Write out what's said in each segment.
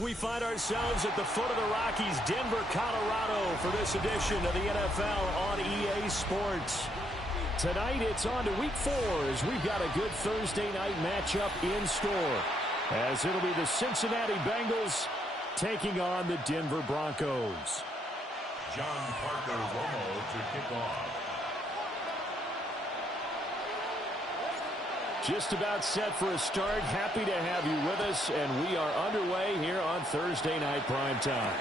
We find ourselves at the foot of the Rockies, Denver, Colorado, for this edition of the NFL on EA Sports. Tonight, it's on to week 4 as we've got a good Thursday night matchup in store, as it'll be the Cincinnati Bengals taking on the Denver Broncos. John Parker Romo to kick off. Just about set for a start. Happy to have you with us, and we are underway here on Thursday Night Primetime.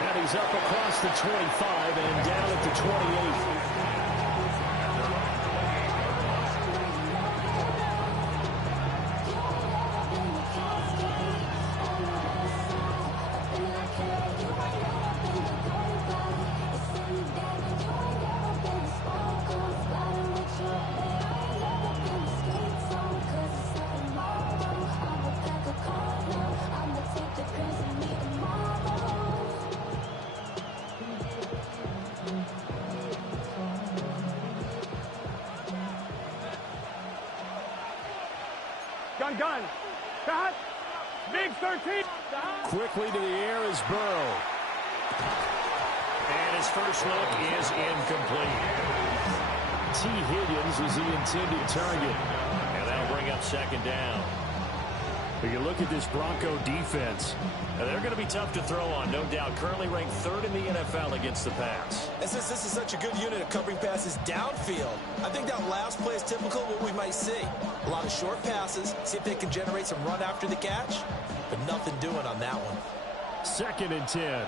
And he's up across the 25 and down at the 28. Gun. Shot. Big 13. Quickly to the air is Burrow. And his first look is incomplete. T. Higgins is the intended target. And that'll bring up second down. But you look at this Bronco defense. They're going to be tough to throw on, no doubt. Currently ranked 3rd in the NFL against the pass. And since this is such a good unit of covering passes downfield, I think that last play is typical of what we might see. A lot of short passes, see if they can generate some run after the catch, but nothing doing on that one. 2nd and 10.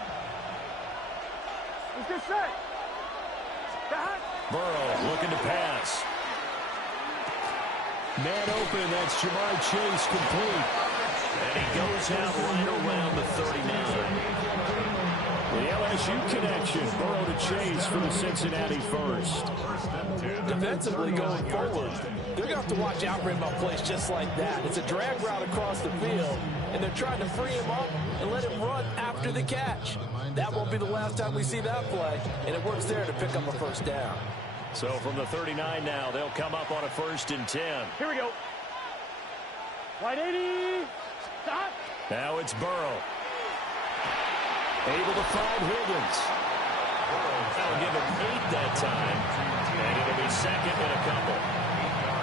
Let's get set. Burrow looking to pass. Man open, that's Jamar Chase complete. And he goes out right around the 39. The LSU connection, Burrow to Chase for the Cincinnati first. Defensively going forward, they're going to have to watch out for him on plays just like that. It's a drag route across the field, and they're trying to free him up and let him run after the catch. That won't be the last time we see that play, and it works there to pick up a first down. So from the 39 now, they'll come up on a 1st and 10. Here we go. Right 80. Stop. Now it's Burrow. Able to find Higgins. That'll give him 8 that time. And it'll be second and a couple.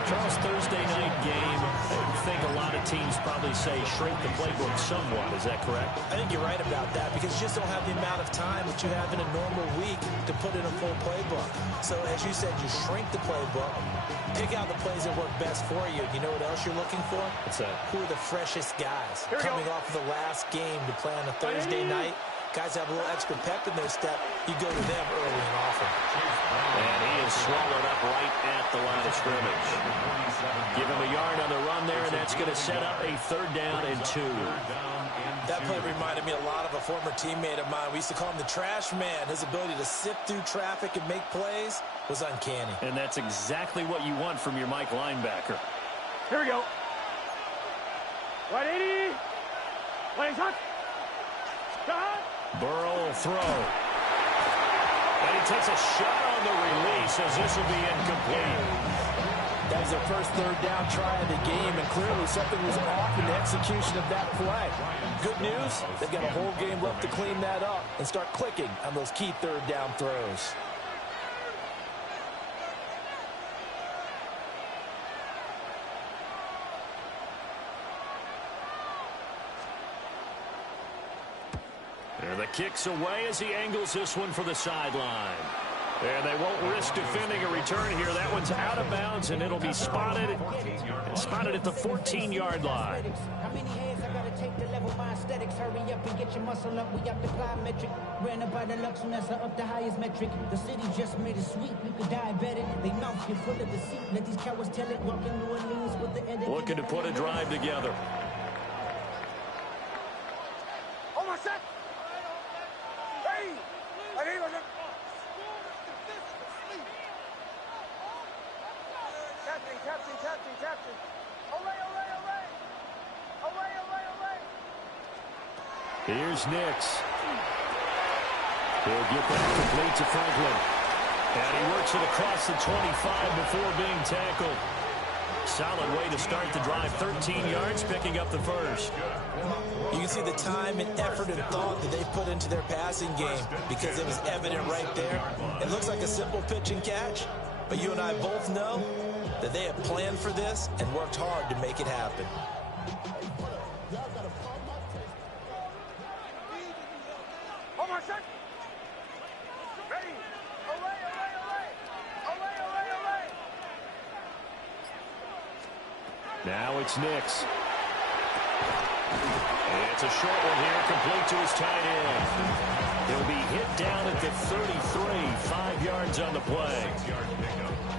Charles, Thursday night game, I think a lot of teams probably say shrink the playbook somewhat. Is that correct? I think you're right about that because you just don't have the amount of time that you have in a normal week to put in a full playbook. So as you said, you shrink the playbook, pick out the plays that work best for you. You know what else you're looking for? What's that? Who are the freshest guys coming off of the last game to play on a Thursday night? Guys have a little extra pep in their step. You go to them early and often. And he is swallowed up right at the line of scrimmage. Give him a yard on the run there, and that's going to set up a 3rd down and 2. That play reminded me a lot of a former teammate of mine. We used to call him the trash man. His ability to sift through traffic and make plays was uncanny. And that's exactly what you want from your Mike linebacker. Here we go. Right 80. Right hot. Stop. Burrow will throw. And he takes a shot on the release as this will be incomplete. That was their first 3rd down try of the game, and clearly something was off in the execution of that play. Good news, they've got a whole game left to clean that up and start clicking on those key 3rd down throws. And the kick's away as he angles this one for the sideline. And they won't risk defending a return here. That one's out of bounds, and it'll be spotted at the 14-yard line. How many hands I gotta take to level my aesthetics? Hurry up and get your muscle up. We up the plyometric. Ran up by the Lux and that's up the highest metric. The city just made it sweet. You could diabetic. They mouth get full of deceit. Let these cowards tell it. Walking New Orleans with the edit. Looking to put a drive together. Oh, my set. Hey. Captain. Away. Here's Nix. He'll get that complete to Franklin. And he works it across the 25 before being tackled. Solid way to start the drive. 13 yards, picking up the first. You can see the time and effort and thought that they put into their passing game because it was evident right there. It looks like a simple pitch and catch, but you and I both know that they have planned for this and worked hard to make it happen. Oh, my set. Ready. Away. Now it's Nix. It's a short one here, complete to his tight end. He'll be hit down at the 33, 5 yards on the play.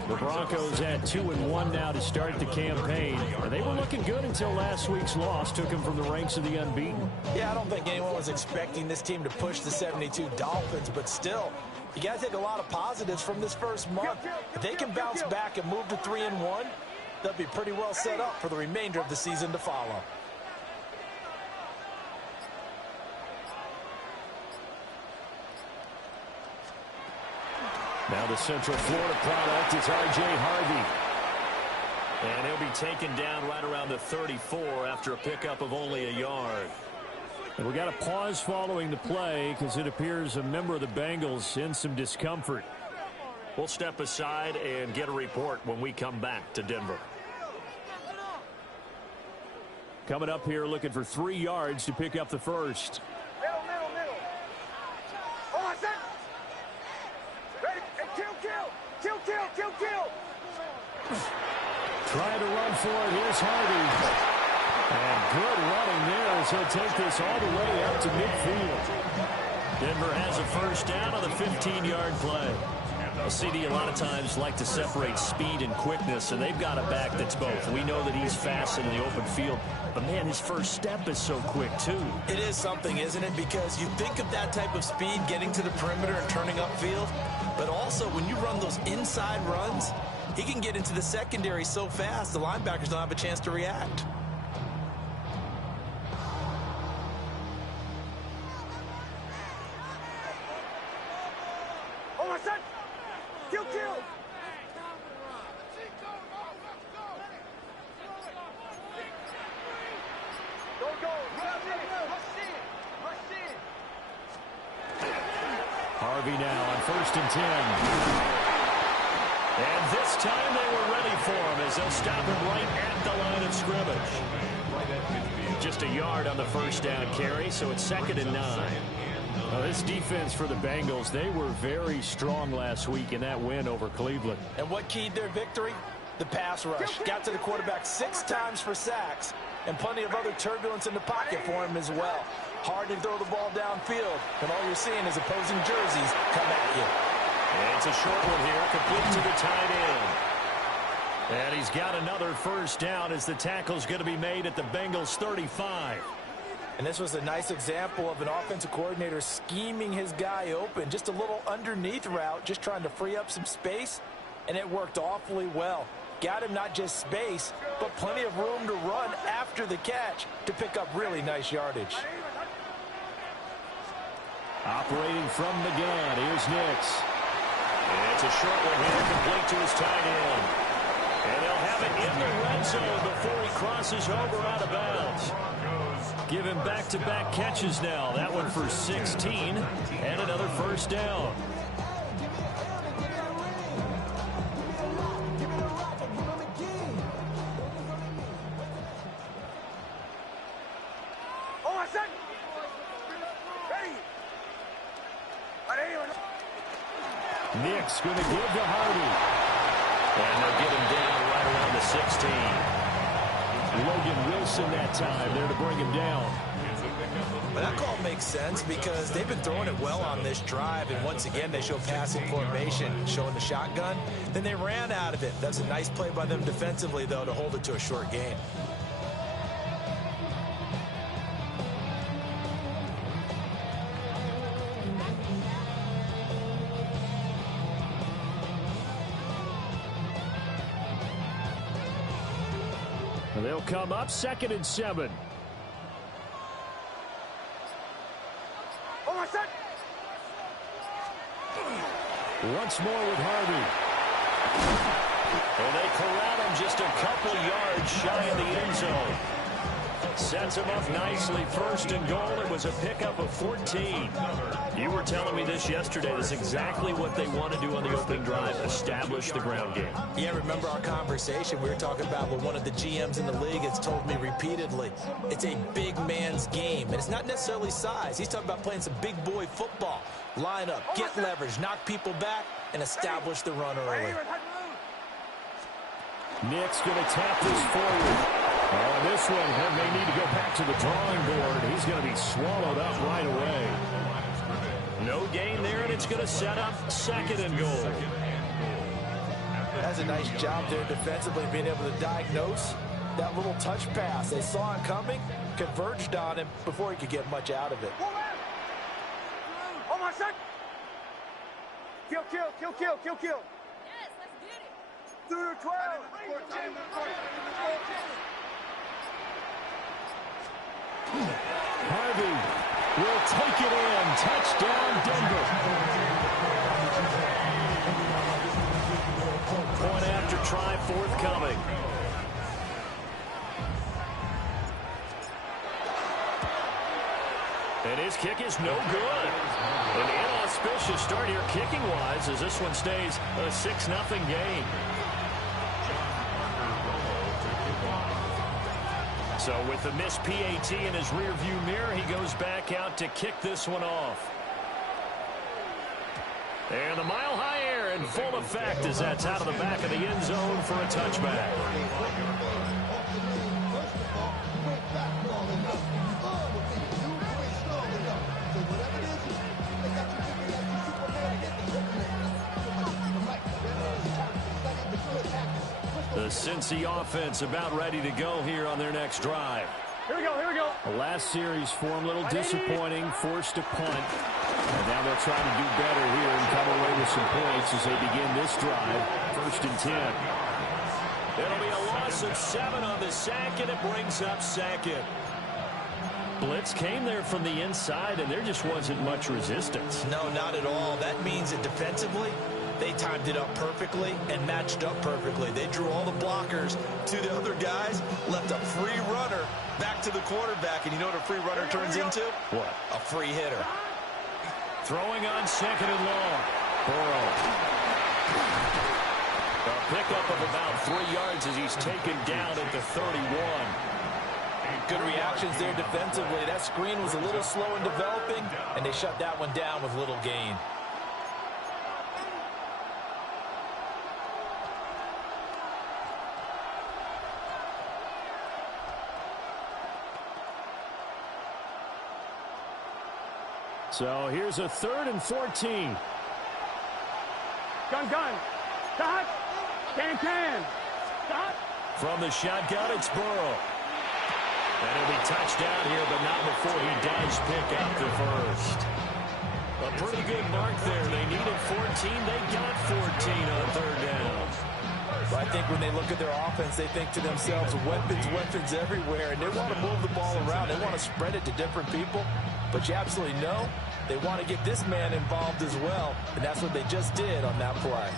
The Broncos at 2-1 now to start the campaign. And they were looking good until last week's loss took them from the ranks of the unbeaten. Yeah, I don't think anyone was expecting this team to push the 72 Dolphins, but still, you got to take a lot of positives from this first month. If they can bounce back and move to 3-1, they'll be pretty well set up for the remainder of the season to follow. Now the Central Florida product is R.J. Harvey. And he'll be taken down right around the 34 after a pickup of only a yard. And we got a pause following the play because it appears a member of the Bengals in some discomfort. We'll step aside and get a report when we come back to Denver. Coming up here looking for 3 yards to pick up the first. Middle. Oh, I said. Ready. Kill. Trying to run for it. Here's Harvey. And good running there as he'll take this all the way out to midfield. Denver has a first down on the 15-yard play. Well, CD a lot of times like to separate speed and quickness, and they've got a back that's both. We know that he's fast in the open field, but, man, his first step is so quick, too. It is something, isn't it? Because you think of that type of speed getting to the perimeter and turning upfield, but also when you run those inside runs, he can get into the secondary so fast the linebackers don't have a chance to react. Oh, my son! Kill! Go! Rush in! Harvey now on 1st and 10. And this time they were ready for him as they'll stop him right at the line of scrimmage. Just a yard on the first down carry, so it's 2nd and 9. Now, this defense for the Bengals, they were very strong last week in that win over Cleveland. And what keyed their victory? The pass rush. Got to the quarterback 6 times for sacks, and plenty of other turbulence in the pocket for him as well. Hard to throw the ball downfield, and all you're seeing is opposing jerseys come at you. And it's a short one here, complete to the tight end. And he's got another first down as the tackle's going to be made at the Bengals 35. And this was a nice example of an offensive coordinator scheming his guy open. Just a little underneath route, just trying to free up some space, and it worked awfully well. Got him not just space, but plenty of room to run after the catch to pick up really nice yardage. Operating from the gun, here's Nix. And it's a short one here, complete to his tight end. And they'll have it in the red zone before he crosses over out of bounds. Give him back-to-back catches now. That one for 16 and another first down. Oh, my son! Ready! Nick's going to give to Harvey. And they'll get him down right around the 16. Logan Wilson that time there to bring him down. But that call makes sense because they've been throwing it well on this drive, and once again they show passing formation, showing the shotgun. Then they ran out of it. That's a nice play by them defensively, though, to hold it to a short gain. They'll come up 2nd and 7. Oh, my son! Once more with Harvey. And they corral him just a couple yards shy of the end zone. Sets him up nicely. 1st and goal. It was a pickup of 14. You were telling me this yesterday. That's exactly what they want to do on the opening drive. Establish the ground game. Yeah, remember our conversation? We were talking about what one of the GMs in the league has told me repeatedly. It's a big man's game, and it's not necessarily size. He's talking about playing some big boy football. Line up, get leverage, knock people back, and establish the run early. Nick's going to tap this forward. Oh, this one may need to go back to the drawing board. He's going to be swallowed up right away. No gain there, and it's going to set up 2nd and goal. That's a nice job there defensively, being able to diagnose that little touch pass. They saw him coming, converged on him before he could get much out of it. Oh, my son! Kill! Yes, let's get it. Through 12! Harvey will take it in. Touchdown, Denver. Point after try forthcoming. And his kick is no good. An inauspicious start here kicking-wise as this one stays a 6-0 game. So with the missed PAT in his rearview mirror, he goes back out to kick this one off. And the mile-high air in full effect as that's out of the back of the end zone for a touchback. Cincy offense about ready to go here on their next drive. Here we go, here we go. The last series for them, a little disappointing, forced to punt. And now they'll try to do better here and come away with some points as they begin this drive. 1st and 10. It'll be a loss of 7 on the sack, and it brings up 2nd. Blitz came there from the inside, and there just wasn't much resistance. No, not at all. That means that defensively, they timed it up perfectly and matched up perfectly. They drew all the blockers to the other guys, left a free runner back to the quarterback, and you know what a free runner turns into? What? A free hitter. Throwing on 2nd and long. Burrow. A pickup of about 3 yards as he's taken down at the 31. Good reactions there defensively. That screen was a little slow in developing, and they shut that one down with little gain. So here's a 3rd and 14. Gun. Stop. Can. Stop. From the shotgun, it's Burrow. And he'll be touched down here, but not before he does pick up the first. A pretty good mark there. They needed 14. They got 14 on 3rd down. But I think when they look at their offense, they think to themselves, weapons everywhere, and they want to move the ball around. They want to spread it to different people. But you absolutely know they want to get this man involved as well, and that's what they just did on that play.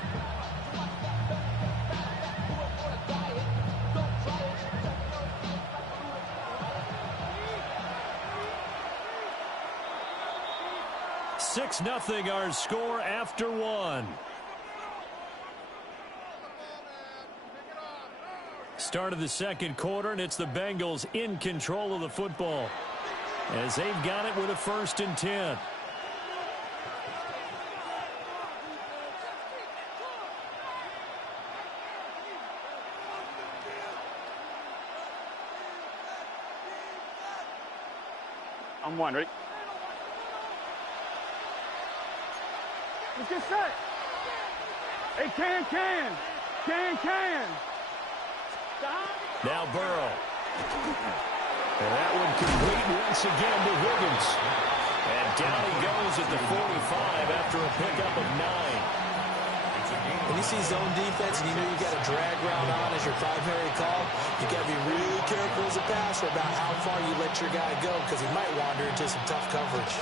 Six 0 our score after 1. Start of the 2nd quarter, and it's the Bengals in control of the football as they've got it with a 1st and 10. I'm one, ready? Let's get set. Hey, can. Stop. Now Burrow. And that one complete once again to Higgins. And down he goes at the 45 after a pickup of 9. When you see zone defense and you know you got a drag route on as your primary call, you got to be really careful as a passer about how far you let your guy go because he might wander into some tough coverage.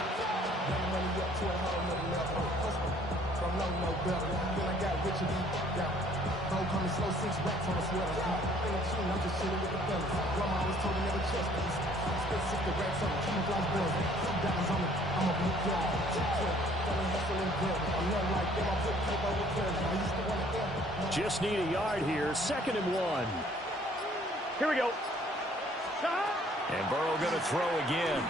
Just need a yard here. 2nd and 1. Here we go. And Burrow going to throw again.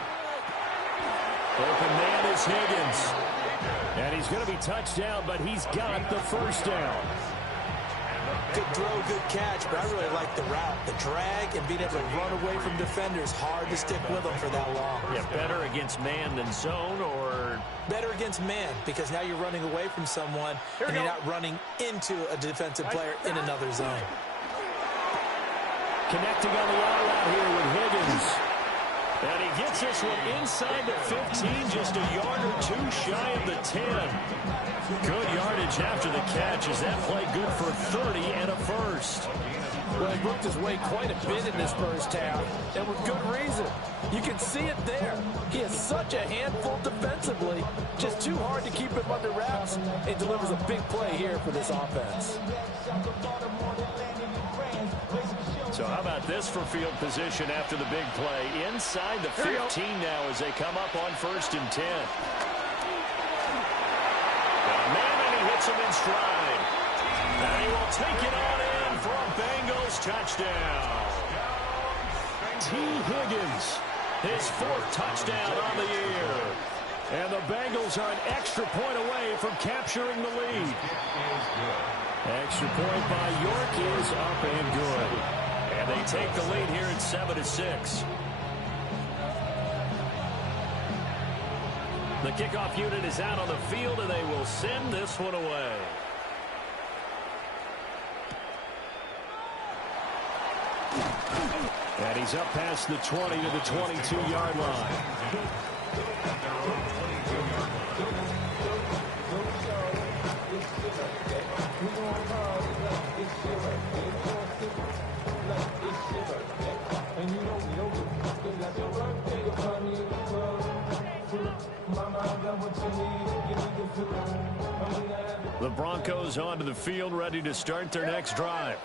Open man is Higgins. And he's going to be touched down, but he's got the 1st down. Good throw, good catch, but I really like the route. The drag and being able to run away from defenders, hard to stick with them for that long. Yeah, better against man than zone, or? Better against man, because now you're running away from someone, and you're not running into a defensive player in another zone. Connecting on the out route here with Higgins. And he gets this one inside the 15, just a yard or 2 shy of the 10. Good yardage after the catch. Is that play good for 30 and a 1st? Well, he worked his way quite a bit in this first half, and with good reason. You can see it there. He is such a handful defensively, just too hard to keep him under wraps, and delivers a big play here for this offense. So how about this for field position after the big play? Inside the 15 now as they come up on 1st and 10. And he hits him in stride. And he will take it on in for a Bengals touchdown. T. Higgins, his 4th touchdown on the year. And the Bengals are an extra point away from capturing the lead. Extra point by York is up and good. And they take the lead here at 7-6. The kickoff unit is out on the field, and they will send this one away. And he's up past the 20 to the 22-yard line. The Broncos onto the field, ready to start their next drive.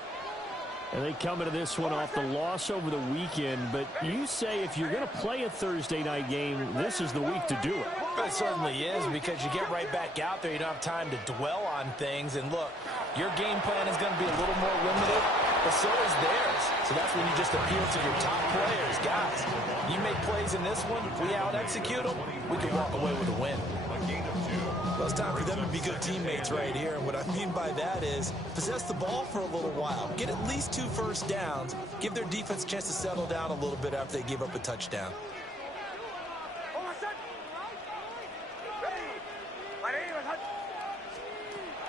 And they come into this one off the loss over the weekend, but you say if you're going to play a Thursday night game, this is the week to do it. It certainly is, because you get right back out there. You don't have time to dwell on things. And look, your game plan is going to be a little more limited, but so is theirs. So that's when you just appeal to your top players. Guys, you make plays in this one, we out-execute them, we can walk away with a win. Well, it's time for them to be good teammates right here. And what I mean by that is possess the ball for a little while. Get at least 2 first downs. Give their defense a chance to settle down a little bit after they give up a touchdown.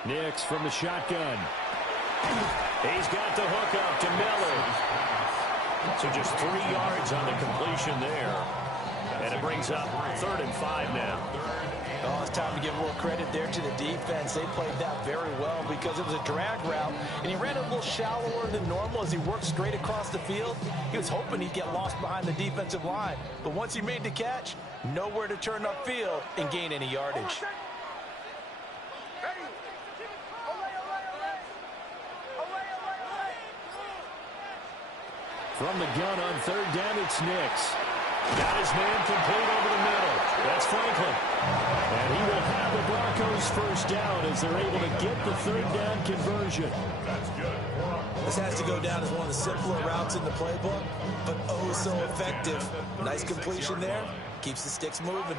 Nix from the shotgun. He's got the hook up to Miller. So just 3 yards on the completion there. And it brings up 3rd and 5 now. Oh, it's time to give a little credit there to the defense. They played that very well because it was a drag route, and he ran a little shallower than normal as he worked straight across the field. He was hoping he'd get lost behind the defensive line, but once he made the catch, nowhere to turn upfield and gain any yardage. From the gun on 3rd down, it's Nix. Got his man complete over the middle. That's Franklin. And he will have the Broncos first down as they're able to get the 3rd down conversion. This has to go down as one of the simpler routes in the playbook, but oh so effective. Nice completion there. Keeps the sticks moving.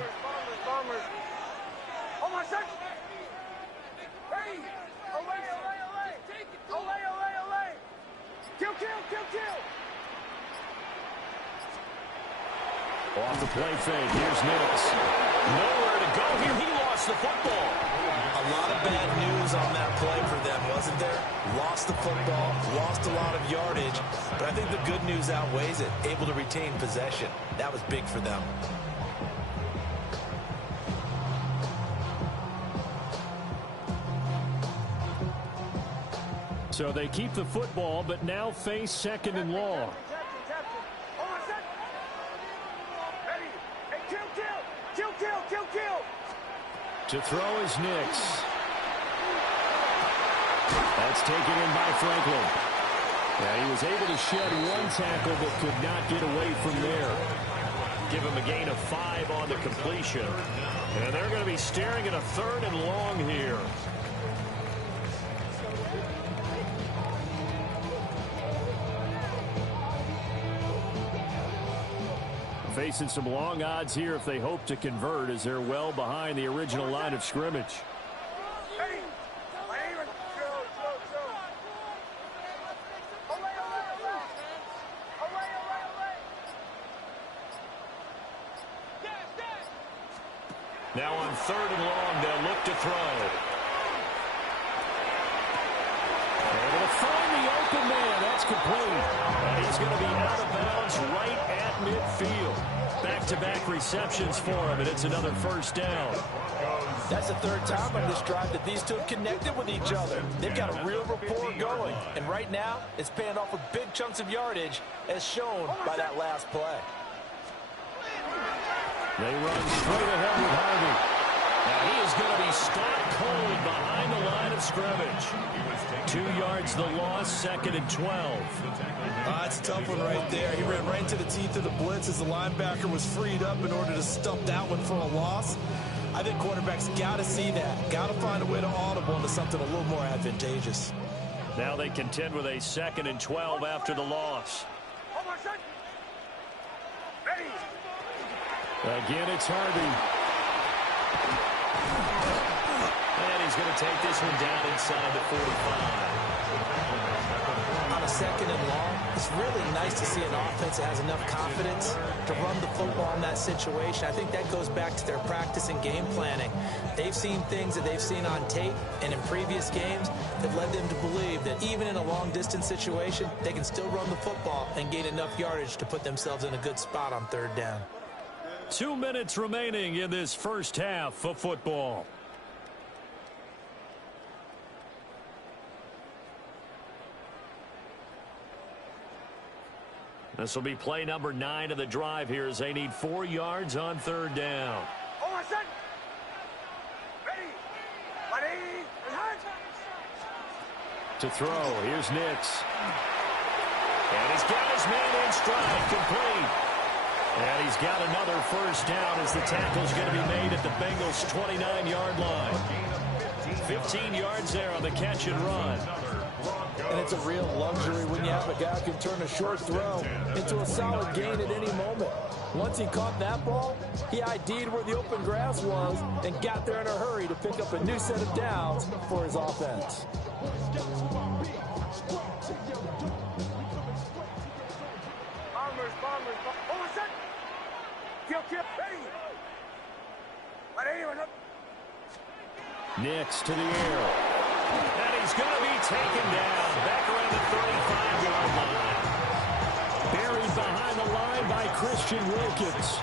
Off the play fake, here's Nix. Nowhere to go here. He lost the football. A lot of bad news on that play for them, wasn't there? Lost the football, lost a lot of yardage, but I think the good news outweighs it. Able to retain possession. That was big for them. So they keep the football, but now face 2nd and long. To throw is Nix. That's taken in by Franklin. Yeah, he was able to shed 1 tackle but could not get away from there. Give him a gain of 5 on the completion. And they're going to be staring at a 3rd and long here. Facing some long odds here if they hope to convert, as they're well behind the original line of scrimmage. Now on 3rd and long, they'll look to throw. Able to find the open man. That's complete. And he's going to be out of bounds right at midfield. Back-to-back receptions for him, and it's another first down. That's the 3rd time on this drive that these two have connected with each other. They've got a real rapport going, and right now it's paying off with big chunks of yardage, as shown by that last play. They run straight ahead with Harvey. Now he is going to be stopped cold behind the line of scrimmage. 2 yards the loss, 2nd and 12. That's a tough one right there. He ran right into the teeth of the blitz as the linebacker was freed up in order to stump that one for a loss. I think quarterbacks got to see that. Got to find a way to audible into something a little more advantageous. Now they contend with a 2nd and 12 after the loss. Again, it's Harvey. And he's going to take this one down inside the 45. On a second and long, it's really nice to see an offense that has enough confidence to run the football in that situation. I think that goes back to their practice and game planning. They've seen things that they've seen on tape and in previous games that led them to believe that even in a long-distance situation, they can still run the football and gain enough yardage to put themselves in a good spot on third down. 2 minutes remaining in this first half of football. This will be play number 9 of the drive here as they need 4 yards on third down. Oh, my son. Ready. Ready. To throw, here's Nix. And he's got his man in stride, complete. And he's got another first down as the tackle's going to be made at the Bengals' 29-yard line. 15 yards there on the catch and run. And it's a real luxury when you have a guy who can turn a short throw into a solid gain at any moment. Once he caught that ball, he ID'd where the open grass was and got there in a hurry to pick up a new set of downs for his offense. Bombers. Oh, my son. Kill. Ready. Ready. Nix to the air. And he's going to be taken down back around the 35-yard line. Buried behind the line by Christian Wilkins.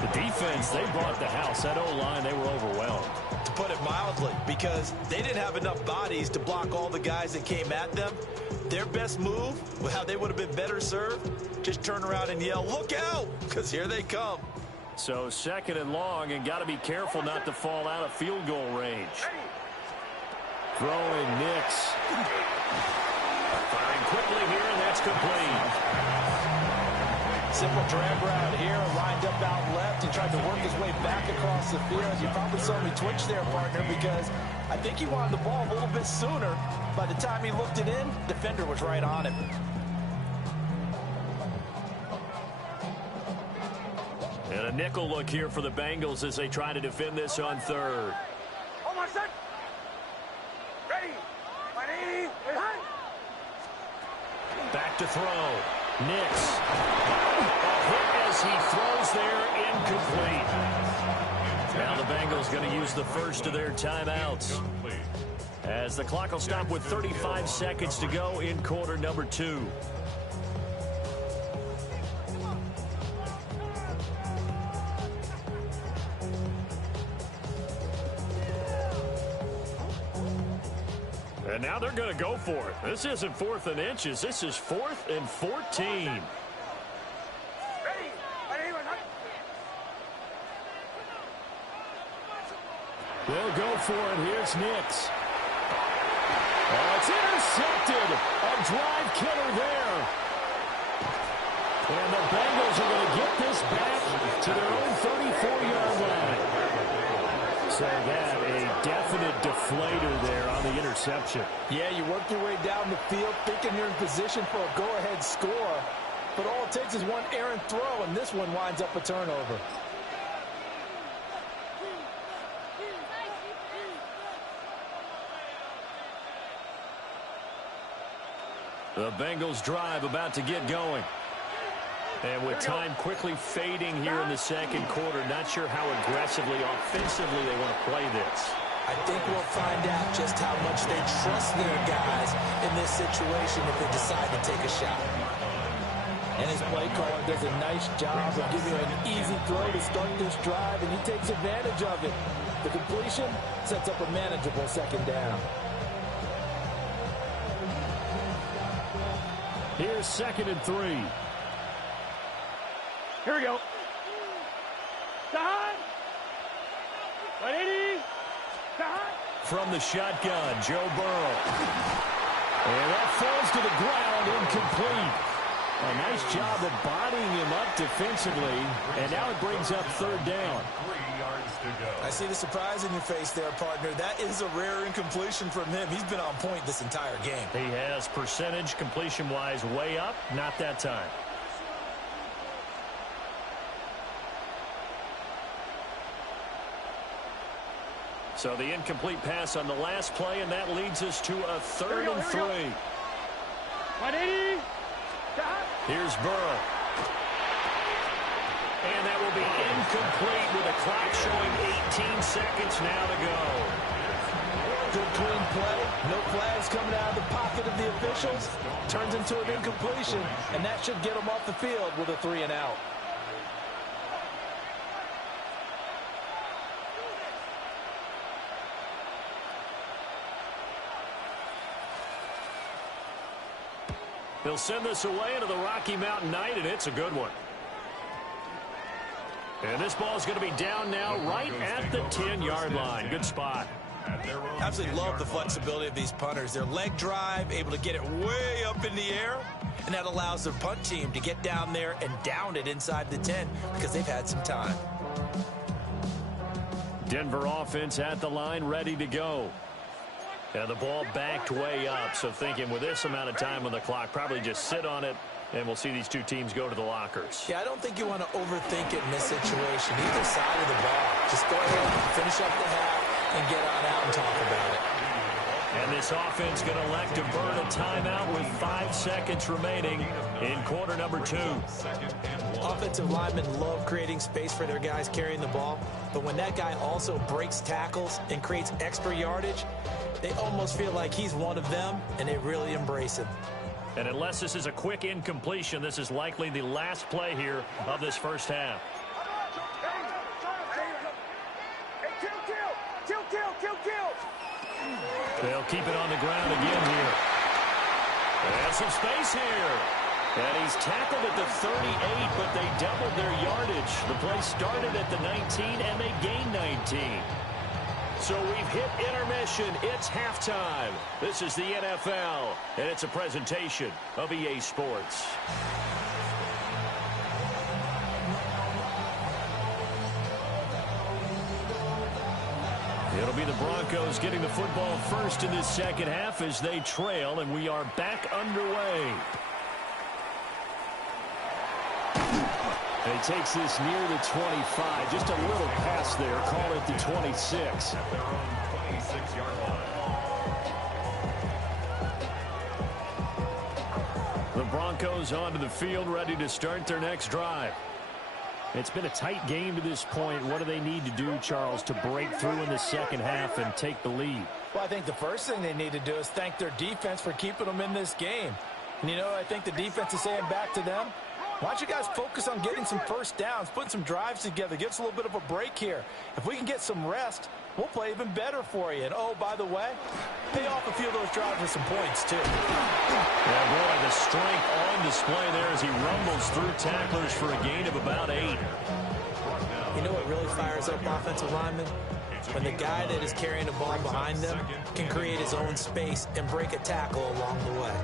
The defense, they brought the house. That O-line, they were overwhelmed. To put it mildly, because they didn't have enough bodies to block all the guys that came at them. Their best move, how they would have been better served, just turn around and yell, "Look out!" because here they come. So second and long, and got to be careful not to fall out of field goal range. Throwing Nix. Firing quickly here, and that's complete. Simple drag route here, lined up out left. He tried to work his way back across the field. You probably saw me twitch there, partner, because I think he wanted the ball a little bit sooner. By the time he looked it in, defender was right on him. And a nickel look here for the Bengals as they try to defend this on third. Oh, my son. Ready. Back to throw. Nix. A hit as he throws there, incomplete. Now the Bengals going to use the first of their timeouts. As the clock will stop with 35 seconds to go in quarter number 2. And now they're going to go for it. This isn't 4th and inches. This is 4th and 14. They'll go for it. Here's Nix. Oh, it's intercepted. A drive killer there. And the Bengals are going to get this back to their own 34-yard line. So that a definite deflator there on the interception. Yeah, you work your way down the field thinking you're in position for a go-ahead score. But all it takes is one errant throw, and this one winds up a turnover. The Bengals drive about to get going. And with time quickly fading here in the second quarter, not sure how aggressively, offensively they want to play this. I think we'll find out just how much they trust their guys in this situation if they decide to take a shot. And his play caller does a nice job of giving you an easy throw to start this drive, and he takes advantage of it. The completion sets up a manageable second down. Here's 2nd and 3. Here we go. Side. 180. Side. From the shotgun, Joe Burrow. And that falls to the ground, incomplete. A nice job of bodying him up defensively, and now it brings up third down. 3 yards to go. I see the surprise in your face there, partner. That is a rare incompletion from him. He's been on point this entire game. He has percentage completion-wise way up, not that time. So the incomplete pass on the last play, and that leads us to a 3rd and 3. 180. Here's Burrow. And that will be incomplete with a clock showing 18 seconds now to go. Good clean play. No flags coming out of the pocket of the officials. Turns into an incompletion, and that should get them off the field with a 3 and out. They'll send this away into the Rocky Mountain night, and it's a good one. And this ball is going to be down now right at the 10-yard line. Good spot. Absolutely love the flexibility of these punters. Their leg drive, able to get it way up in the air, and that allows their punt team to get down there and down it inside the 10 because they've had some time. Denver offense at the line, ready to go. And the ball backed way up, so thinking with this amount of time on the clock, probably just sit on it, and we'll see these two teams go to the lockers. Yeah, I don't think you want to overthink it in this situation. Either side of the ball. Just go ahead, finish up the half, and get on out and talk about it. And this offense going to elect to burn a timeout with 5 seconds remaining in quarter number 2. Offensive linemen love creating space for their guys carrying the ball, but when that guy also breaks tackles and creates extra yardage, they almost feel like he's one of them, and they really embrace him. And unless this is a quick incompletion, this is likely the last play here of this first half. They'll keep it on the ground again here. And some space here. And he's tackled at the 38, but they doubled their yardage. The play started at the 19, and they gained 19. So we've hit intermission. It's halftime. This is the NFL, and it's a presentation of EA Sports. It'll be the Broncos getting the football first in this second half as they trail, and we are back underway. And he takes this near the 25. Just a little pass there. Call it the 26. At their own 26-yard line. The Broncos onto the field, ready to start their next drive. It's been a tight game to this point. What do they need to do, Charles, to break through in the second half and take the lead? Well, I think the first thing they need to do is thank their defense for keeping them in this game. And, you know, I think the defense is saying back to them, why don't you guys focus on getting some first downs, putting some drives together, give us a little bit of a break here. If we can get some rest, we'll play even better for you. And, oh, by the way, pay off a few of those drives with some points, too. Yeah, boy, the strength on display there as he rumbles through tacklers for a gain of about 8. You know what really fires up offensive linemen? When the guy that is carrying the ball behind them can create his own space and break a tackle along the way.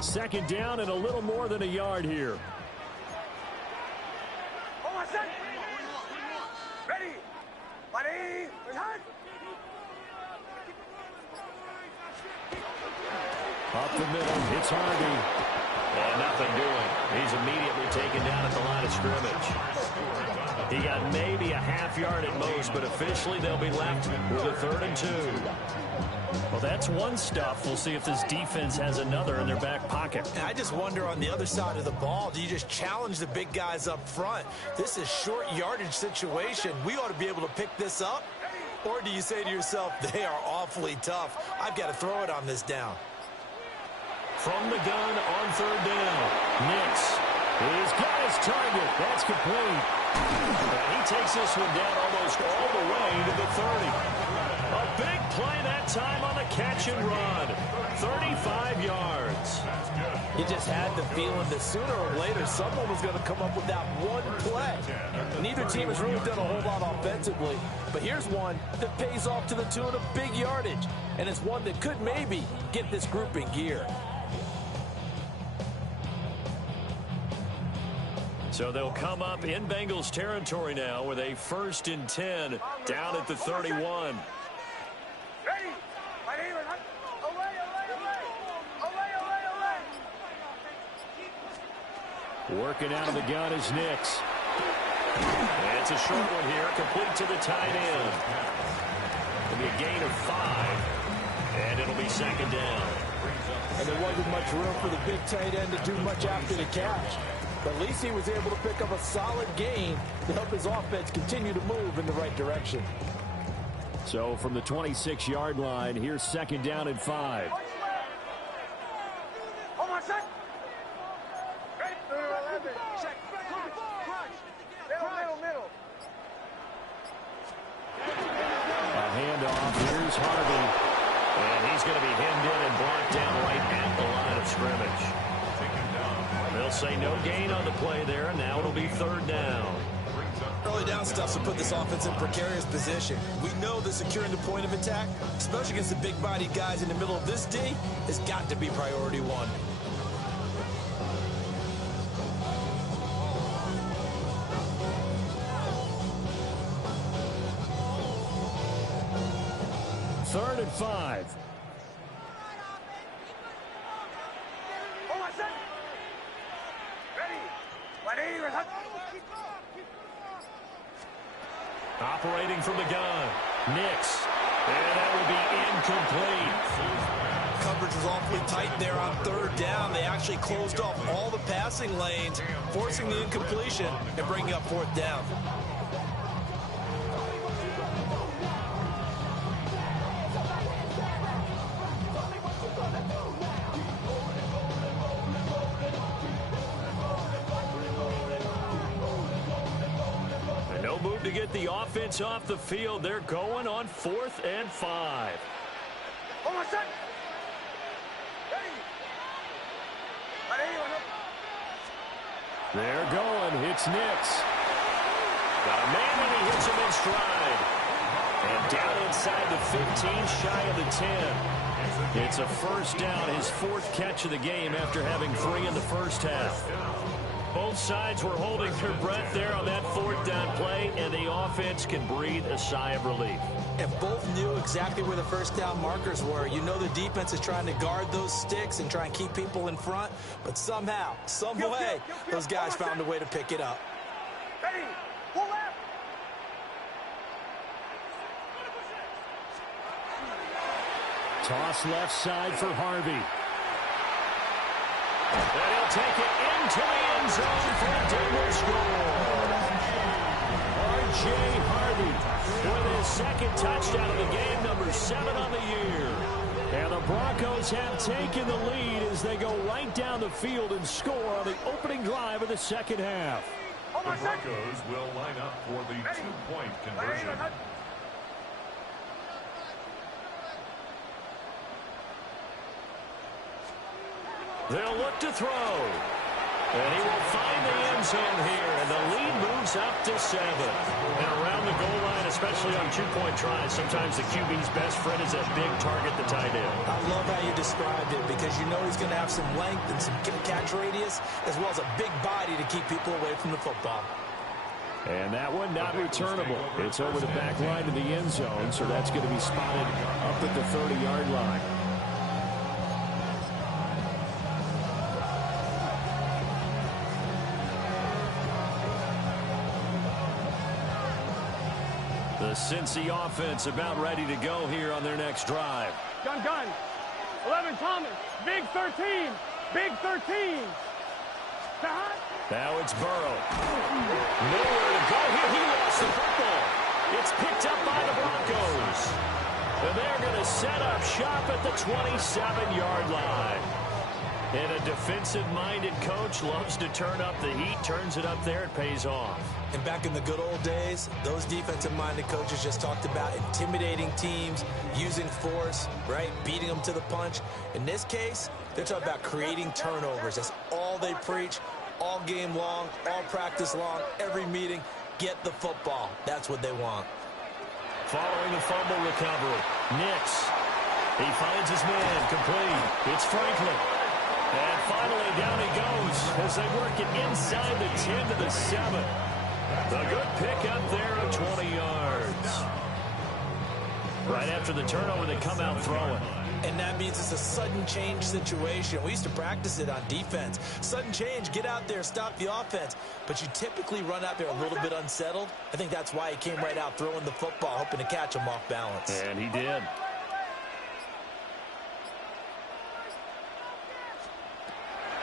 Second down and a little more than a yard here. Hold on, set. Ready. Ready. Return. Up the middle, it's Harvey. And nothing doing. He's immediately taken down at the line of scrimmage. He got maybe a half yard at most, but officially they'll be left with a 3rd and 2. Well, that's one stuff. We'll see if this defense has another in their back pocket. And I just wonder on the other side of the ball, do you just challenge the big guys up front? This is short yardage situation. We ought to be able to pick this up. Or do you say to yourself, they are awfully tough. I've got to throw it on this down. From the gun on 3rd down. Nix. He's got his target. That's complete. And he takes this one down almost all the way to the 30. A big play that time on the catch and run. 35 yards. You just had the feeling that sooner or later someone was going to come up with that one play. Neither team has really done a whole lot offensively, but here's one that pays off to the tune of big yardage, and it's one that could maybe get this group in gear. So they'll come up in Bengals territory now with a 1st and 10 down at the 31. Ready. Ready. Working out of the gun is Nix. And it's a short one here, complete to the tight end. It'll be a gain of 5, and it'll be second down. And there wasn't much room for the big tight end to do much after the catch. But at least he was able to pick up a solid gain to help his offense continue to move in the right direction. So from the 26-yard line, here's second down and 5. Hold on, set. Ready? 11. Check. Crunch. Middle. A handoff. Here's Harvey. And he's going to be hemmed in and brought down right at the line of scrimmage. They'll say no gain on the play there, and now it'll be third down. Early down stuff to put this offense in precarious position. We know that securing the point of attack, especially against the big-bodied guys in the middle of this D, has got to be priority one. Third and 5. Hold on, set. Ready? Operating from the gun. Nix. And that will be incomplete. Coverage was awfully tight there on third down. They actually closed off all the passing lanes, forcing the incompletion and bringing up fourth down. To get the offense off the field, they're going on 4th and 5. Hold on, set. Ready? They're going. It's Nix. Got a man and he hits him in stride. And down inside the 15, shy of the 10. It's a first down, his 4th catch of the game after having 3 in the first half. Both sides were holding their breath there on that 4th down play, and the offense can breathe a sigh of relief. And both knew exactly where the first down markers were. You know the defense is trying to guard those sticks and try and keep people in front, but somehow, some way, those guys found a way to pick it up. Ready? Pull left. Toss left side for Harvey. And he'll take it into the end zone for a Denver score. R.J. Harvey with his 2nd touchdown of the game, number 7 on the year. And the Broncos have taken the lead as they go right down the field and score on the opening drive of the second half. The Broncos will line up for the 2-point conversion. They'll look to throw. And he will find the end zone here. And the lead moves up to 7. And around the goal line, especially on 2-point tries, sometimes the QB's best friend is a big target, the tight end. I love how you described it because you know he's going to have some length and some catch radius as well as a big body to keep people away from the football. And that one not returnable. It's over the back line to the end zone, so that's going to be spotted up at the 30-yard line. The Cincy offense about ready to go here on their next drive. Gun. 11 Thomas. Big 13. Big 13. Now it's Burrow. Nowhere to go here. He lost the football. It's picked up by the Broncos. And they're going to set up shop at the 27-yard line. And a defensive-minded coach loves to turn up the heat, turns it up there, it pays off. And back in the good old days, those defensive-minded coaches just talked about intimidating teams, using force, right, beating them to the punch. In this case, they're talking about creating turnovers. That's all they preach, all game long, all practice long, every meeting. Get the football. That's what they want. Following the fumble recovery, Nix. He finds his man, complete. It's Franklin. And finally, down he goes as they work it inside the 10 to the 7. A good pick up there of 20 yards. Right after the turnover, they come out throwing. And that means it's a sudden change situation. We used to practice it on defense. Sudden change, get out there, stop the offense. But you typically run out there a little bit unsettled. I think that's why he came right out throwing the football, hoping to catch him off balance. And he did.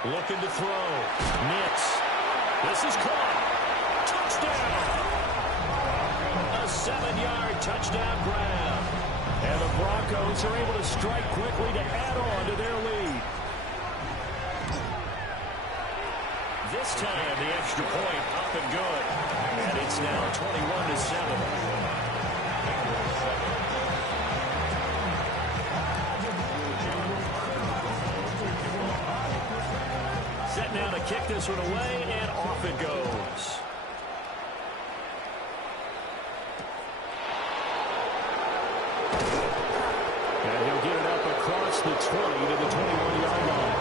Looking to throw. Nix. This is caught. Touchdown. A 7-yard touchdown grab. And the Broncos are able to strike quickly to add on to their lead. This time the extra point up and good. And it's now 21-7. Set now to kick this one away, and off it goes. And he'll get it up across the 20 to the 21-yard line.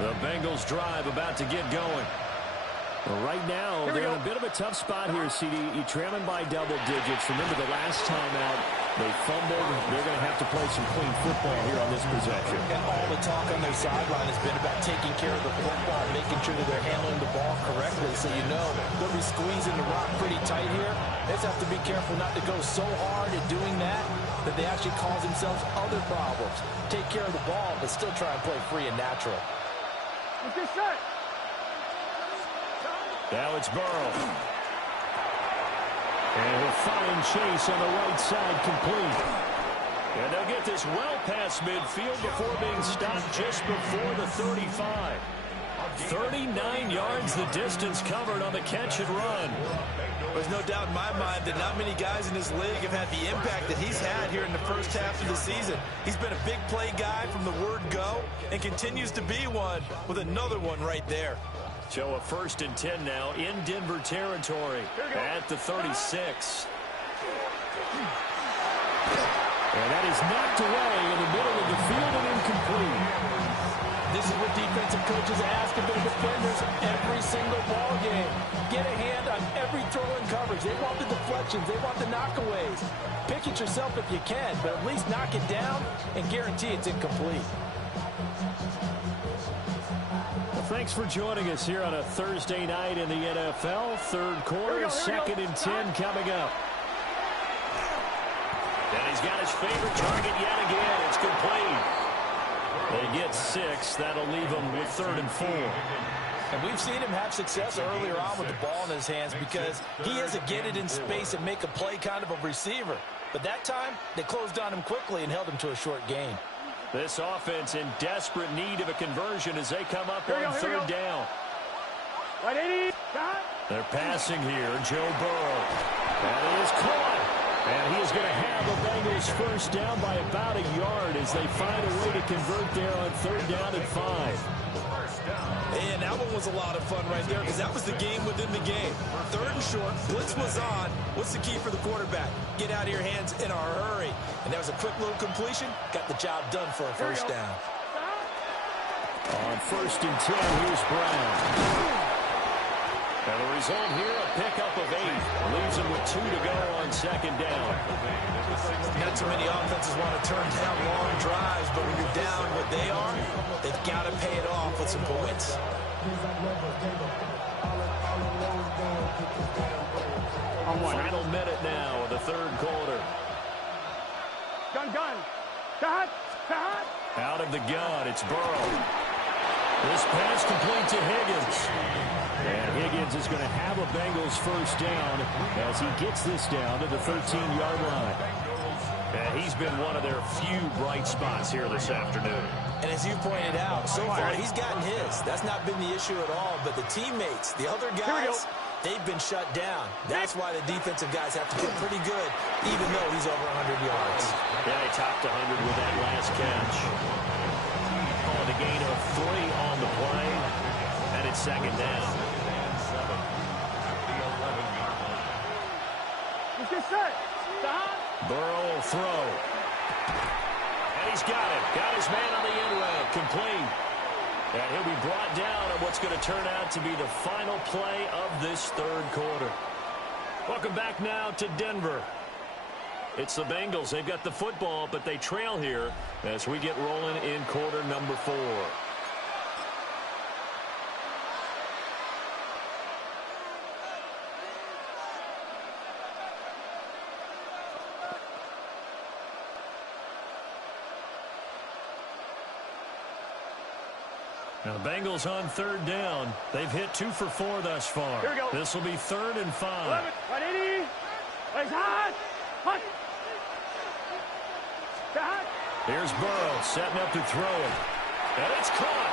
The Bengals drive about to get going. Well, right now, they're in a bit of a tough spot here, CD. You're trailing by double digits. Remember the last time out, they fumbled. They're going to have to play some clean football here on this possession. And all the talk on their sideline has been about taking care of the football, making sure that they're handling the ball correctly. So you know they'll be squeezing the rock pretty tight here. They just have to be careful not to go so hard at doing that they actually cause themselves other problems. Take care of the ball, but still try and play free and natural. Get this set. Now it's Burrow. And he'll find Chase on the right side complete. And they'll get this well past midfield before being stopped just before the 35. 39 yards the distance covered on the catch and run. There's no doubt in my mind that not many guys in this league have had the impact that he's had here in the first half of the season. He's been a big play guy from the word go and continues to be one with another one right there. So a 1st and 10 now in Denver territory at the 36. And that is knocked away in the middle of the field and incomplete. This is what defensive coaches ask of their defenders every single ball game. Get a hand on every throw in coverage. They want the deflections. They want the knockaways. Pick it yourself if you can, but at least knock it down and guarantee it's incomplete. Thanks for joining us here on a Thursday night in the NFL. Third quarter, 2nd and 10 coming up. And he's got his favorite target yet again. It's complete. They get 6. That'll leave him with 3rd and 4. And we've seen him have success earlier on with the ball in his hands because he is a get it in space and make a play kind of a receiver. But that time, they closed on him quickly and held him to a short gain. This offense in desperate need of a conversion as they come up on 3rd down. Right, 80. They're passing here. Joe Burrow. That is caught. And he is going to have the Bengals first down by about a yard as they find a way to convert there on 3rd down and 5. And that one was a lot of fun right there because that was the game within the game. 3rd and short, blitz was on. What's the key for the quarterback? Get out of your hands in a hurry. And that was a quick little completion. Got the job done for a first down. On 1st and 10, here's Brown. And the result here, a pickup of 8. Leaves him with 2 to go on 2nd down. Not too many offenses want to turn down long drives, but when you're down what they are, they've got to pay it off with some points. Final minute now of the 3rd quarter. Gun. Out of the gun, it's Burrow. This pass complete to Higgins. And Higgins is going to have a Bengals first down as he gets this down to the 13-yard line. And he's been one of their few bright spots here this afternoon. And as you pointed out, so far he's gotten his. That's not been the issue at all. But the teammates, the other guys, they've been shut down. That's why the defensive guys have to feel pretty good, even though he's over 100 yards. Yeah, he topped 100 with that last catch. On the gain of 3 on the play. And it's 2nd down. Get set. Burrow will throw. And he's got it. Got his man on the end route. Complete. And he'll be brought down on what's going to turn out to be the final play of this third quarter. Welcome back now to Denver. It's the Bengals. They've got the football, but they trail here as we get rolling in quarter number 4. Now the Bengals on third down. They've hit 2 for 4 thus far. Here we go. This will be 3rd and 5. 11, 180. Legs hot. Hot. Hot. Here's Burrow setting up to throw it. And it's caught.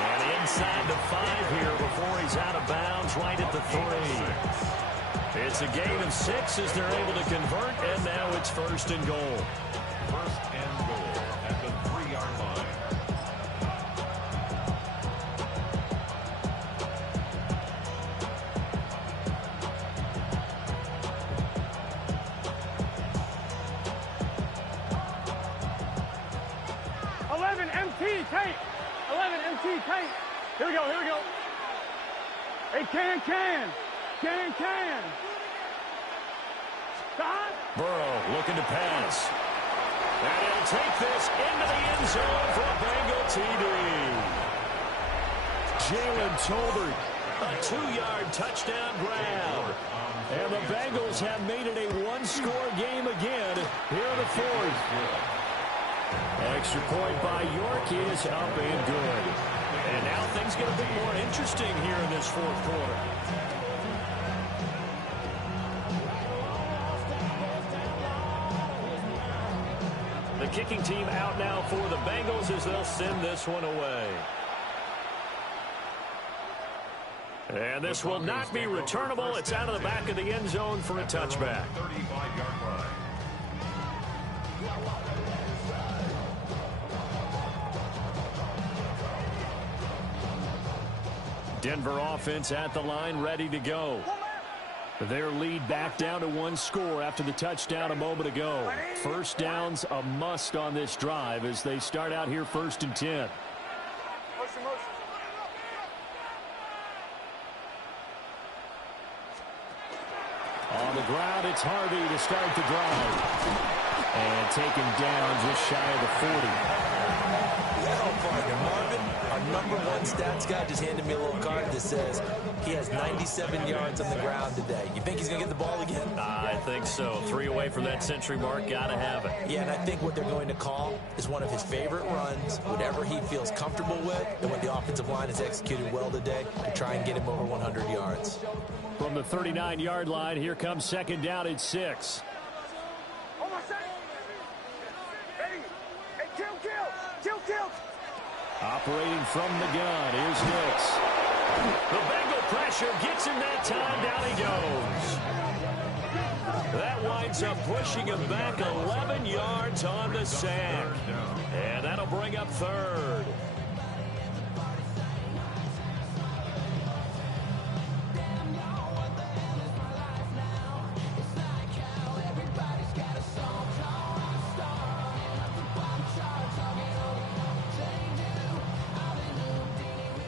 And inside the 5 here before he's out of bounds right at the 3. It's a gain of 6 as they're able to convert, and now it's 1st and goal. 1st and goal at the 3-yard line. Tank. 11 MT tank. Here we go. Here we go. Hey, can. Stop. Burrow looking to pass. And he'll take this into the end zone for a Bengal TD. Jalen Tolbert, a 2-yard touchdown grab. And the Bengals have made it a 1-score game again here in the 4th. Extra point by York is up and good. And now things get a bit more interesting here in this 4th quarter. The kicking team out now for the Bengals as they'll send this one away. And this will not be returnable. It's out of the back of the end zone for a touchback. 35-yard line. Denver offense at the line, ready to go. Their lead back down to 1 score after the touchdown a moment ago. First down's a must on this drive as they start out here 1st and 10. On the ground, it's Harvey to start the drive. And taken down just shy of the 40. Marvin, our #1 stats guy, just handed me a little card that says he has 97 yards on the ground today. You think he's going to get the ball again? I think so. 3 away from that century mark. Got to have it. Yeah, and I think what they're going to call is one of his favorite runs, whatever he feels comfortable with, and when the offensive line has executed well today to try and get him over 100 yards. From the 39-yard line, here comes 2nd down at 6. Operating from the gun, here's Nix. The Bengal pressure gets him that time, down he goes. That winds up pushing him back 11 yards on the sack. And that'll bring up 3rd.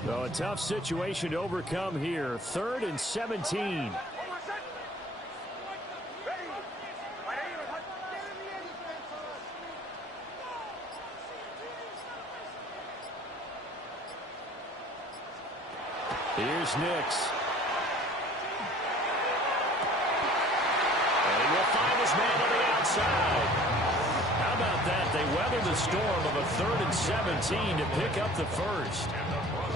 So a tough situation to overcome here. 3rd and 17. Here's Nix. And he will find his man on the outside. How about that? They weathered the storm of a 3rd and 17 to pick up the 1st.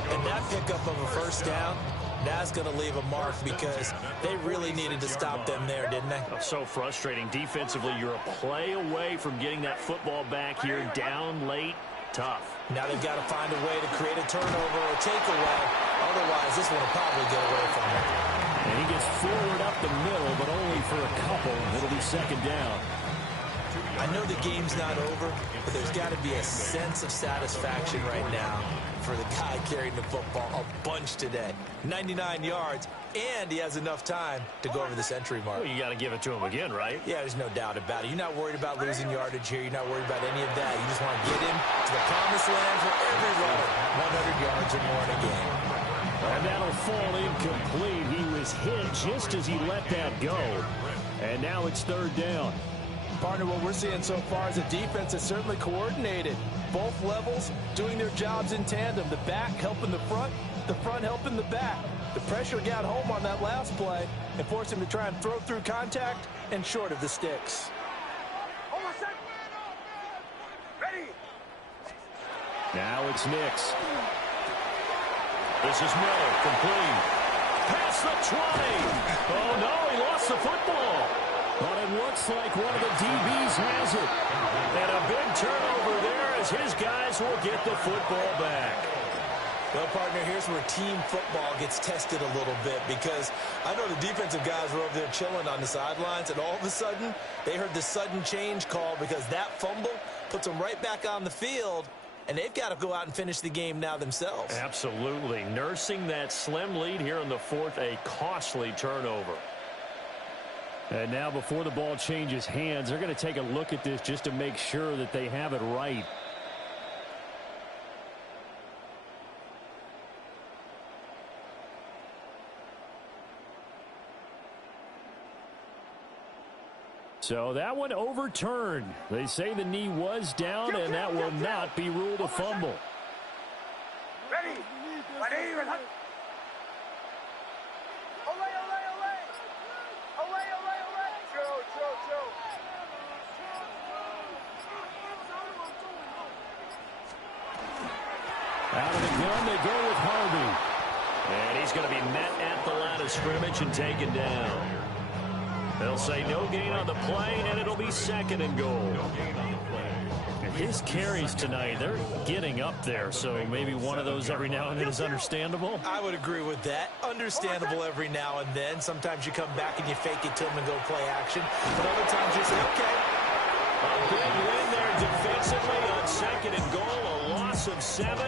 And that pickup of a 1st down, that's going to leave a mark because they really needed to stop them there, didn't they? So frustrating. Defensively, you're a play away from getting that football back here down late. Tough. Now they've got to find a way to create a turnover or takeaway. Otherwise, this one will probably get away from them. And he gets forward up the middle, but only for a couple. It'll be 2nd down. 2 I know the game's not over, but there's got to be a sense of satisfaction right now for the guy carrying the football a bunch today. 99 yards, and he has enough time to go over the century mark. Well, you got to give it to him again, right? Yeah, there's no doubt about it. You're not worried about losing yardage here. You're not worried about any of that. You just want to get him to the promised land for every runner. 100 yards or more in a game. And that'll fall incomplete. He was hit just as he let that go. And now it's third down. Partner, what we're seeing so far is a defense that's certainly coordinated. Both levels doing their jobs in tandem. The back helping the front helping the back. The pressure got home on that last play and forced him to try and throw through contact and short of the sticks. Ready. Now it's Nix. This is Miller, complete. Past the 20. Oh, no, he lost the football. But it looks like one of the DBs has it. And a big turnover there as his guys will get the football back. Well, partner, here's where team football gets tested a little bit, because I know the defensive guys were over there chilling on the sidelines, and all of a sudden, they heard the sudden change call because that fumble puts them right back on the field, and they've got to go out and finish the game now themselves. Absolutely. Nursing that slim lead here in the fourth, a costly turnover. And now before the ball changes hands, they're going to take a look at this just to make sure that they have it right. So that one overturned. They say the knee was down, and that will not be ruled a fumble. Ready. Out of the gun, they go with Harvey. And he's going to be met at the line of scrimmage and taken down. They'll say no gain on the play, and it'll be second and goal. And his carries tonight, they're getting up there, so maybe one of those every now and then is understandable. I would agree with that. Understandable every now and then. Sometimes you come back and you fake it to him and go play action. But other times you say, okay. A big win there defensively on second and goal. A loss of 7,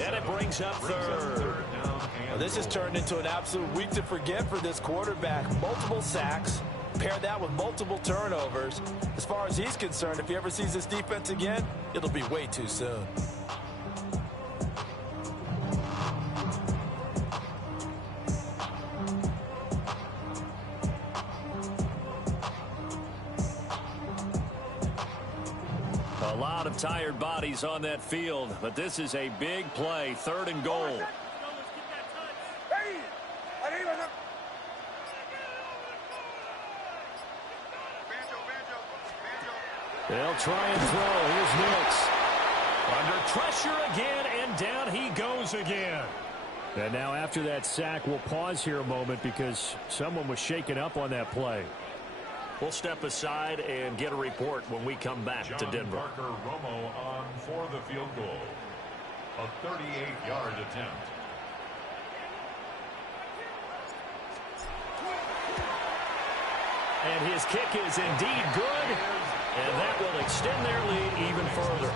and it brings up third. Well, this has turned into an absolute week to forget for this quarterback. Multiple sacks. Pair that with multiple turnovers. As far as he's concerned, if he ever sees this defense again, it'll be way too soon. A lot of tired bodies on that field, but this is a big play, third and goal. They'll try and throw. Here's Nix. Under pressure again, and down he goes again. And now after that sack, we'll pause here a moment because someone was shaken up on that play. We'll step aside and get a report when we come back to Denver. Parker Romo on for the field goal. A 38-yard attempt. And his kick is indeed good. And that will extend their lead even further.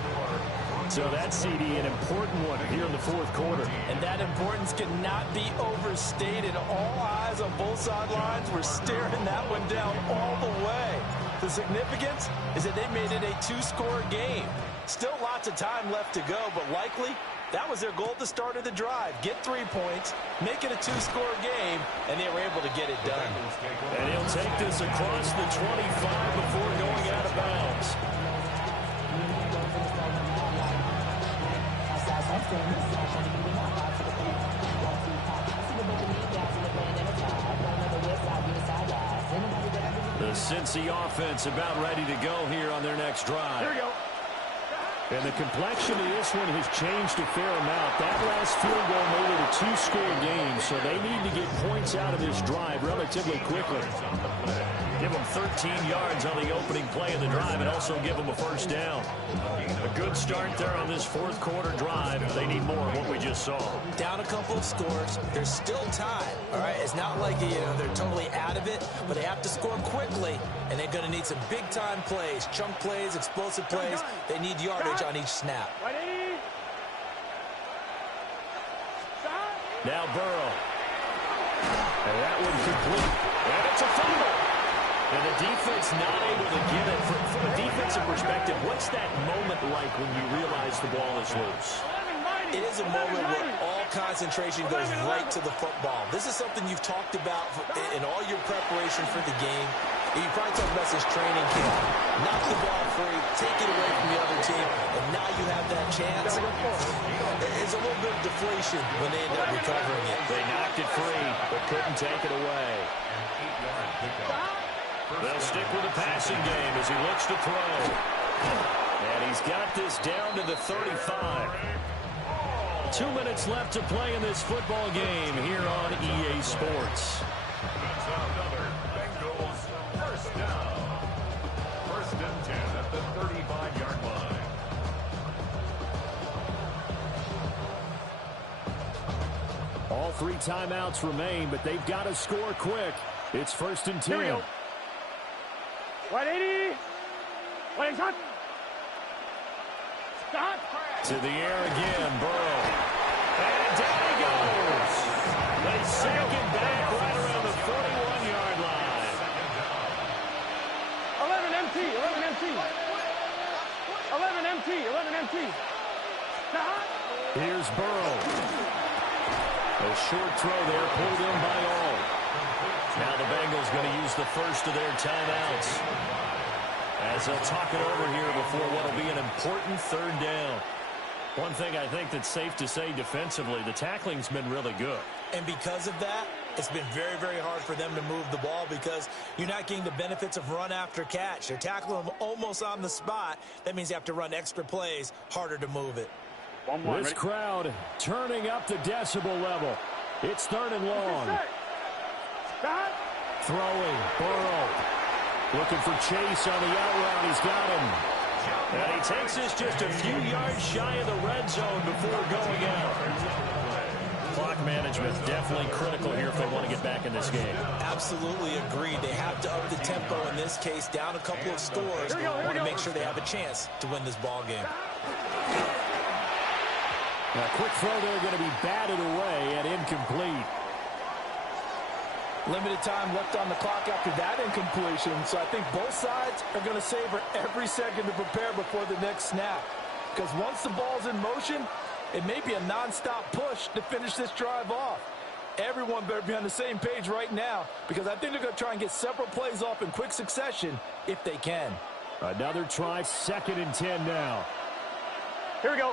So that's, CD, an important one here in the fourth quarter. And that importance cannot be overstated. All eyes on both sidelines were staring that one down all the way. The significance is that they made it a 2-score game. Still lots of time left to go, but likely that was their goal at the start of the drive. Get 3 points, make it a 2-score game, and they were able to get it done. And he'll take this across the 25 before going out of bounds. The Cincy offense about ready to go here on their next drive. Here we go. And the complexion of this one has changed a fair amount. That last field goal made it a two-score game, so they need to get points out of this drive relatively quickly. Give them 13 yards on the opening play of the drive and also give them a first down. A good start there on this fourth quarter drive. They need more of what we just saw. Down a couple of scores. They're still tied. All right, it's not like they're totally out of it, but they have to score quickly, and they're going to need some big-time plays, chunk plays, explosive plays. They need yardage on each snap. Now Burrow. And that one complete. And it's a fumble. And the defense not able to get it. From a defensive perspective, what's that moment like when you realize the ball is loose? It is a moment where all concentration goes right to the football. This is something you've talked about in all your preparation for the game. You probably talked about this training camp. Knock the ball free, take it away from the other team, and now you have that chance. It's a little bit of deflation when they end up recovering it. They knocked it free, but couldn't take it away. They'll stick with the passing game as he looks to throw. And he's got this down to the 35. 2 minutes left to play in this football game here on EA Sports. Bengals first down. First and 10 at the 35-yard line. All three timeouts remain, but they've got to score quick. It's first and 10. Here we go. 180. Wait, shot. Stop. To the air again, Burrow. And down he goes. They sack him back right around the 41-yard line. 11 MT. 11 MT. 11 MT. 11 MT. Stop. Here's Burrow. A short throw there, pulled in by all. Now the Bengals going to use the first of their timeouts as they'll talk it over here before what will be an important third down. One thing I think that's safe to say defensively, the tackling's been really good. And because of that, it's been very, very hard for them to move the ball because you're not getting the benefits of run after catch. They're tackling them almost on the spot. That means you have to run extra plays, harder to move it. This crowd turning up the decibel level. It's third and long. Throwing, Burrow. Looking for Chase on the out route. He's got him. And he takes this just a few yards shy of the red zone before going out. Clock management definitely critical here if they want to get back in this game. Absolutely agreed. They have to up the tempo in this case, down a couple of scores. Want to make sure they have a chance to win this ball game. A quick throw there going to be batted away and incomplete. Limited time left on the clock after that incompletion, so I think both sides are going to savor every second to prepare before the next snap. Because once the ball's in motion, it may be a non-stop push to finish this drive off. Everyone better be on the same page right now, because I think they're going to try and get several plays off in quick succession if they can. Another try, second and 10 now. Here we go.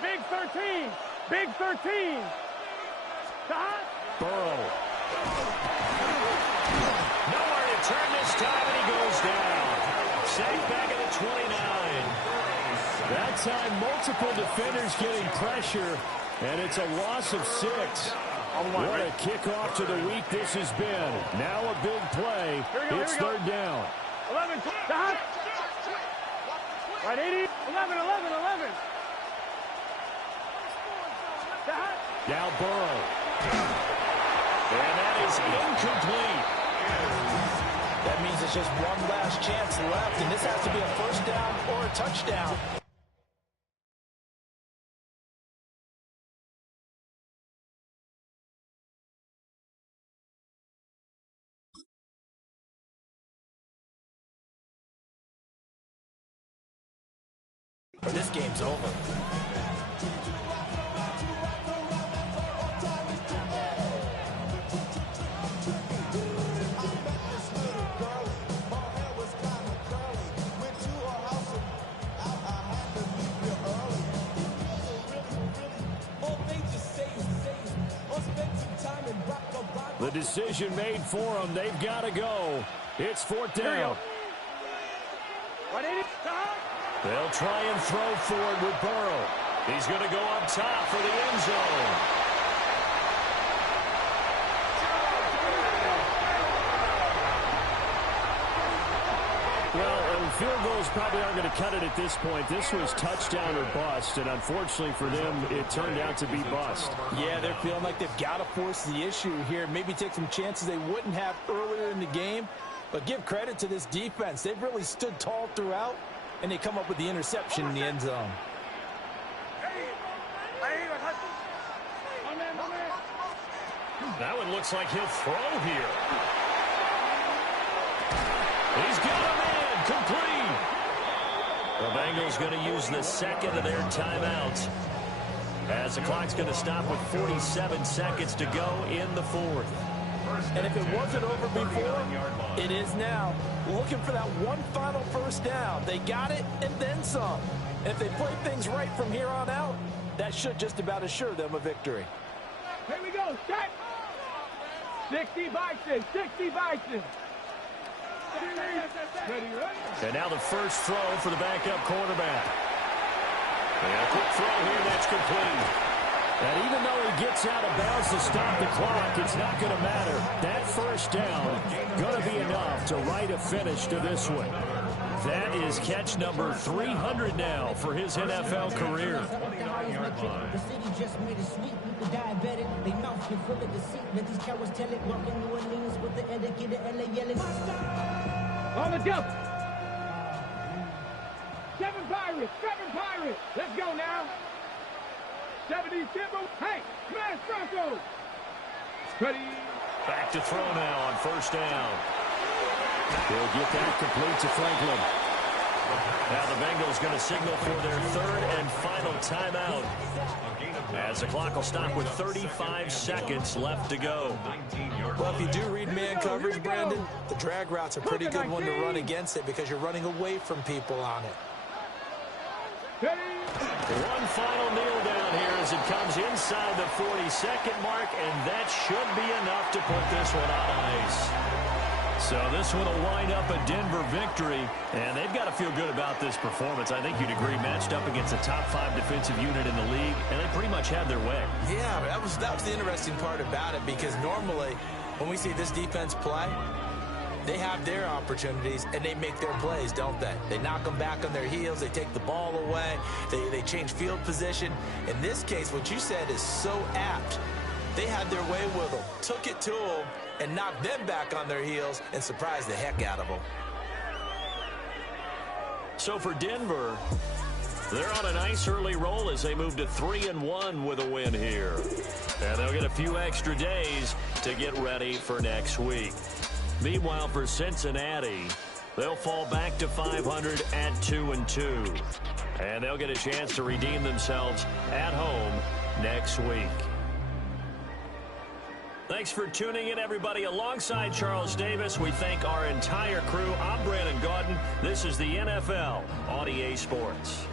Big 13. Big 13. Stop. Burrow. Nowhere to turn this time, and he goes down. Sacked back at the 29. That time, multiple defenders getting pressure, and it's a loss of 6. What a kickoff to the week this has been. Now a big play. It's third down. 11. Stop. Right, 80. 11, 11, 11. Stop. Now Burrow. And that is incomplete. That means it's just one last chance left, and this has to be a first down or a touchdown. This game's over. The decision made for them. They've got to go. It's fourth down. 180. Stop. They'll try and throw for it with Burrow. He's going to go up top for the end zone. Well, field goals probably aren't going to cut it at this point. This was touchdown or bust, and unfortunately for them, it turned out to be bust. Yeah, they're feeling like they've got to force the issue here. Maybe take some chances they wouldn't have earlier in the game. But give credit to this defense. They've really stood tall throughout, and they come up with the interception in the end zone. That one looks like he'll throw here. He's got a man complete. The Bengals going to use the second of their timeouts as the clock's going to stop with 47 seconds to go in the fourth. And if it wasn't over before, it is now. Looking for that one final first down. They got it and then some. And if they play things right from here on out, that should just about assure them a victory. Here we go, set. 60 Bison, 60 Bison. And now the first throw for the backup quarterback. And a quick throw here, that's complete. And even though he gets out of bounds to stop the clock, it's not going to matter. That first down going to be enough to write a finish to this one. That is catch number 300 now for his NFL career. The city just made it sweet. You could diabetic. They mouth you full of deceit. Let these cowards tell it. Walking New Orleans with the etiquette of LA yelling. On the jump. Seven Pirates. Let's go now. 70 Timber. Hey, smash Broncos. Ready. Back to throw now on first down. He'll get that complete to Franklin. Now the Bengals going to signal for their third and final timeout as the clock will stop with 35 seconds left to go. Well, if you do read man coverage, Brandon, the drag route's a pretty good one to run against it because you're running away from people on it. One final kneel down here as it comes inside the 40-second mark, and that should be enough to put this one on ice. So this one will wind up a Denver victory, and they've got to feel good about this performance. I think you'd agree, matched up against a top-5 defensive unit in the league, and they pretty much had their way. Yeah, that was the interesting part about it, because normally when we see this defense play, they have their opportunities, and they make their plays, don't they? They knock them back on their heels. They take the ball away. They change field position. In this case, what you said is so apt. They had their way with them, took it to them, and knocked them back on their heels and surprised the heck out of them. So for Denver, they're on a nice early roll as they move to 3-1 with a win here. And they'll get a few extra days to get ready for next week. Meanwhile, for Cincinnati, they'll fall back to 500 at 2-2. And they'll get a chance to redeem themselves at home next week. Thanks for tuning in, everybody. Alongside Charles Davis, we thank our entire crew. I'm Brandon Gaudin. This is the NFL on EA Sports.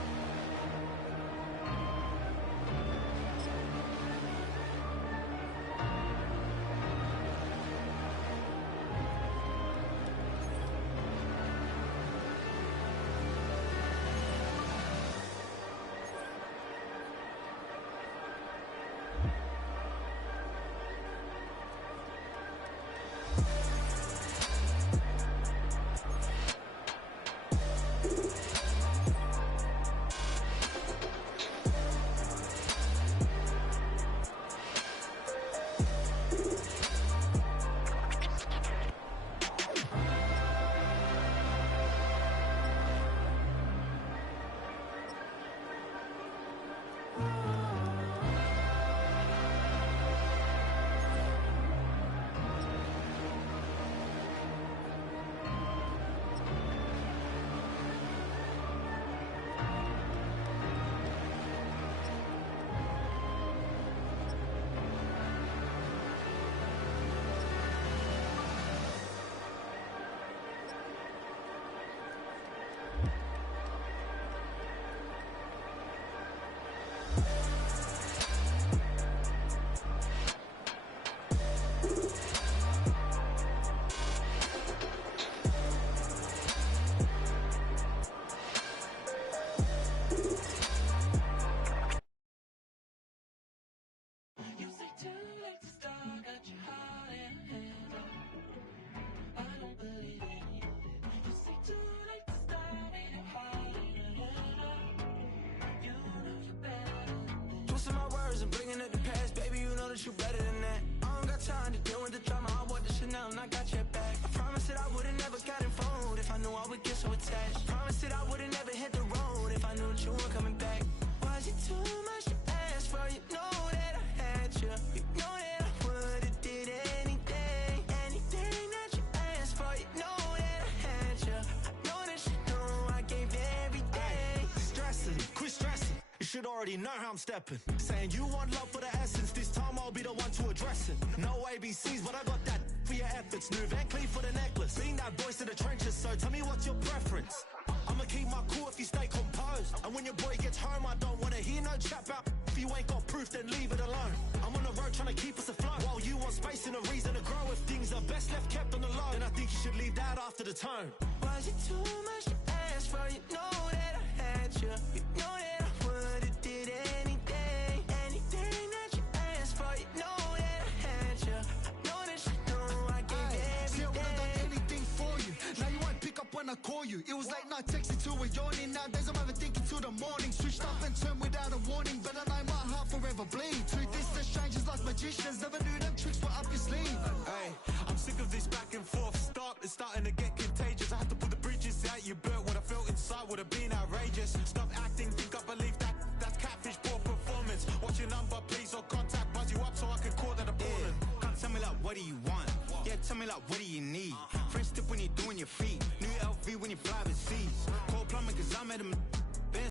already know how I'm stepping. Saying you want love for the essence, this time I'll be the one to address it. No ABCs, but I got that for your efforts. New Van Cleef for the necklace. Being that voice in the trenches, so tell me what's your preference. I'ma keep my cool if you stay composed. And when your boy gets home, I don't wanna hear no chat about if you ain't got proof, then leave it alone. I'm on the road trying to keep us afloat, while you want space and a reason to grow. If things are best left kept on the low, then I think you should leave that after the tone. Was it too much to ask for? You know that I had you. You know that I would've did anything, anything that you asked for. You know that I had you. I know that you know I gave everything. See, I would've done anything for you. Now you won't pick up when I call you. It was late night texting till we're yawning. Nowadays I'm overthinking till the morning. Switched up and turned without a warning, but I know my heart forever bleeds. Truth is, the strangers like magicians. Never knew them tricks were up your sleeve. Hey, I'm sick of this back and forth. It's starting to get contagious. I had to put the bridges out you built. What I felt inside would have been outrageous. Stop acting, think I believe that. That's catfish, poor performance. What's your number, please, or contact? Buzz you up so I can call that appalling. Can't tell me like, what do you want? Yeah, tell me like, what do you need? French tip when you're doing your feet. New LV when you fly overseas. Call plumbing cause I made them